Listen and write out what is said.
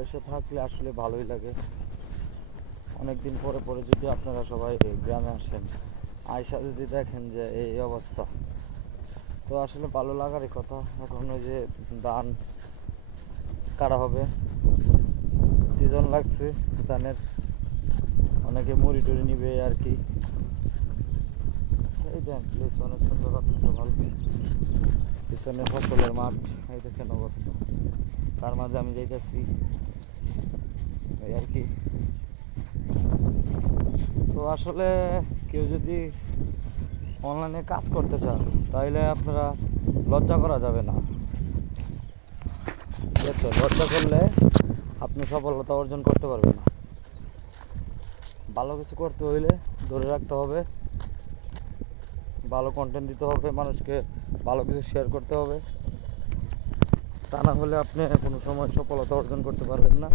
পরিবেশে থাকলে আসলে ভালোই লাগে। অনেকদিন পরে পরে যদি আপনারা সবাই গ্রামে আসেন, আয়সা যদি দেখেন যে এই অবস্থা, তো আসলে ভালো লাগারই কথা। এখন ওই যে ধান কাটা হবে, সিজন লাগছে ধানের, অনেকে মুড়ি টুড়ি নিবে আর কি। এই দেন প্লেস অনেক সুন্দর, অত্যন্ত ভালো। পিছনে ফসলের মাঠ, এই দেখেন অবস্থা, তার মাঝে আমি যাইতেছি এই আর কি। তো আসলে কেউ যদি অনলাইনে কাজ করতে চান, তাহলে আপনারা লজ্জা করা যাবে না, ঠিক আছে? লজ্জা করলে আপনি সফলতা অর্জন করতে পারবেন না। ভালো কিছু করতে হইলে ধরে রাখতে হবে, ভালো কন্টেন্ট দিতে হবে, মানুষকে ভালো কিছু শেয়ার করতে হবে। তা না হলে আপনি কোনো সময় সফলতা অর্জন করতে পারবেন না।